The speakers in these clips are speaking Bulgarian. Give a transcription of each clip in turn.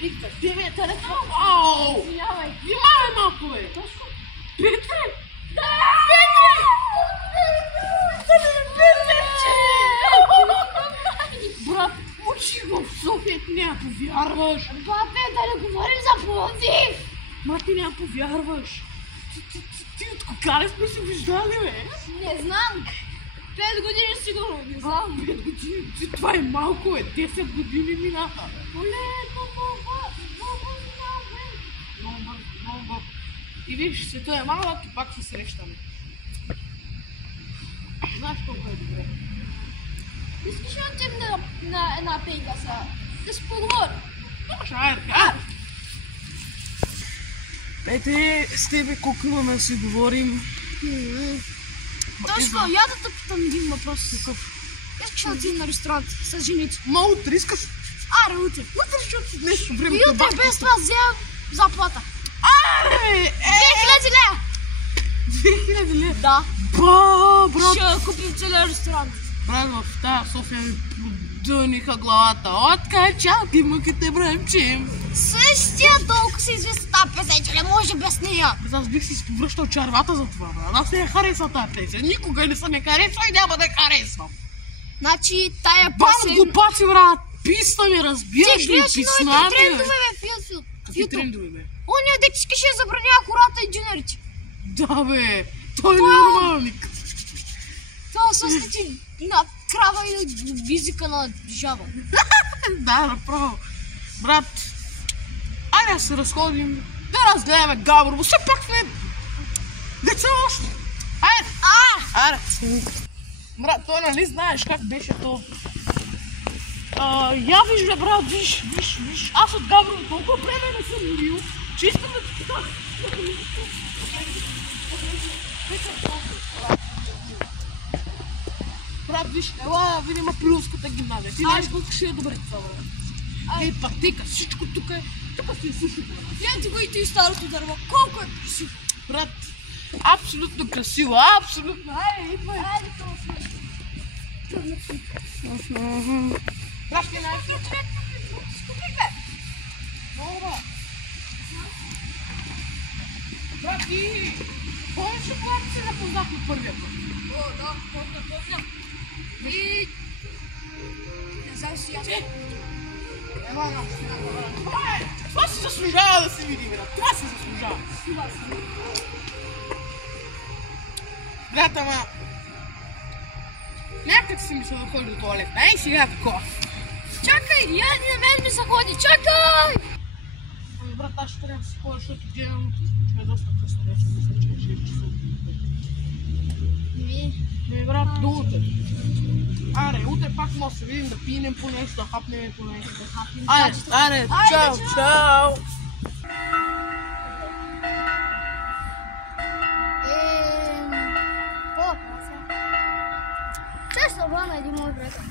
Виктор, ти ми е телефон. Ау! Внимавай малко, бе! Петре! Петре! Брат, учи го в София, ти няма повярваш. Бабе, да не говорим за Пловдив. Ма ти няма повярваш. Ти от кога сме се виждали, бе? Не знам. 5 години сигурно, не знам. 5 години? Това е малко, бе. 10 години минаха. Оле, много бързо. Много. И виж, свето е малък и пак се срещаме. Знаеш колко е добре. Искаш ли отидем на една пейка сега? Да си поговорим. Може, айде. Петре, с тебе колко имаме да си говорим? Точно, я да те питам един въпрос. Какъв? Искаш да отидем на ресторант с жените? Ма утре искаш? Аре, утре. Утре, защото нещо време. И утре без това вземам заплата. Аре! 2000 лея! 2000 лева? Да. Брат! Ще купим целия ресторант. Брат, в тази София ми продъниха главата. Откачалки мъките бремчим. Същия толкова се известна тази песен, че не може без нея. Аз бих си повръщал червата за това, брат. Аз не я харесвам тази песен. Никога не съм я харесвал и няма да я харесвам. Значи тая Бам, песен... глупаци, брат! Писна ми, разбираш ли? Ти Писна новите ми, трендове, бе. бе, в YouTube. Какви трендове, бе? Оня дет искаше да забранява хората и джунерите. Да, бе. Той е нормалник. Това са слети на крава и езика на жаба. Да, направо. Брат, айде да се разходим, да разгледаме Габрово. Все пак сме деца още. Айде. Айде. Брат, той нали знаеш как беше то? Я виж, бе, брат, виж. Аз от Габрово толкова време не съм бил, че искам да ти кажа. Брат, виж, ела видим Априлската гимназия. Ти знаеш колко ще е добре това, брат. Ей, пътека, всичко тук си е също, брат. Ето го и ти старото дърво, колко е красиво. Брат, абсолютно красиво, абсолютно. Айде, идвай. Айде, това сме. Брат, ще най-фи. Скупи, бе. Добре. Брат, ти помниш ли когато се запознахме първия път? О, да, помня. И... Не знам си аз. Това си заслужава да се види, брат. Това си заслужава. Брат, ама... Някак си ми се доходи до туалет. Ей, сега такова. Чакай, я на мен ми се ходи, чакай! Ами, брат, аз ще трябва да си ходя, защото гледам, че е доста късно вече. Мисля, че е 6 часа. Ми, брат, до утре. Аре, утре пак може да се видим, да пинем по нещо, да хапнем по нещо. Аре, чао! Ще се обрана един мой приятел.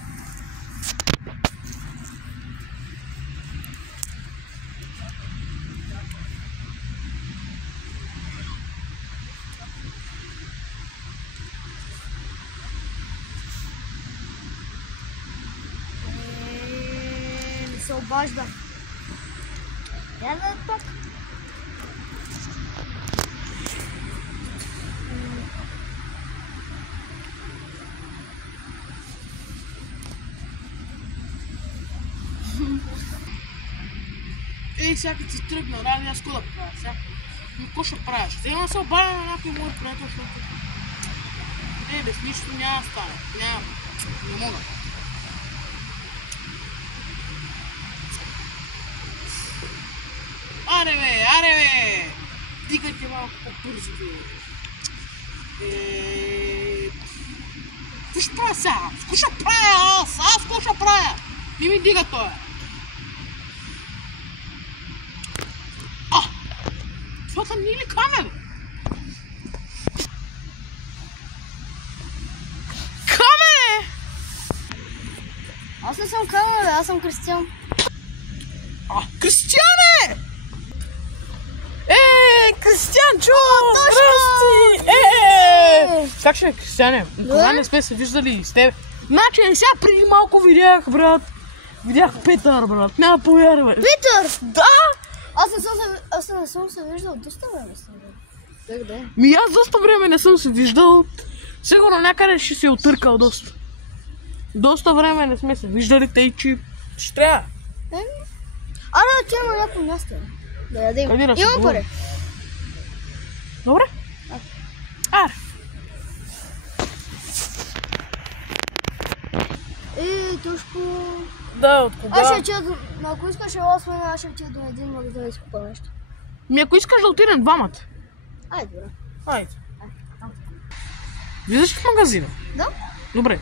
Не се обажда. Я да пък. Ей, сега като си тръгна, ради аз какво да правя сега? Но какво ще правиш? Взема да се обадя на някой мой приятел, защото... без нищо няма да стане. Не мога. Аре бе! Дигайте малко по-бързо, бе. Какво ще правя сега? Какво ще правя аз? Какво ще правя? Не ми дига той. Това там не е ли камера? Камера! Аз не съм камера, аз съм Кристиан. Кристиане! Кристиан, чу! Здрасти! Как ще е, Кристиане? Никога не сме се виждали с теб. Значи, сега преди малко видях, брат. Видях Петър, брат. Няма повярваш. Питър! Да! Аз не съм се виждал доста време с него. Как да е? Аз доста време не съм се виждал. Сигурно някъде ще се отъркал доста. Доста време не сме се виждали, тъй че ще трябва. Аре, да отидем на някакво място. Да ядем. Къде да се Имам говори? пари. Добре? Аре. Тушко. Да, от Аз кога? ще отида, ако искаш ела с мен, аз ще отида до един магазин да си купа нещо. Ако искаш да отидем двамата. Айде, добре. Айде. Влизаш в магазина? Да? Добре.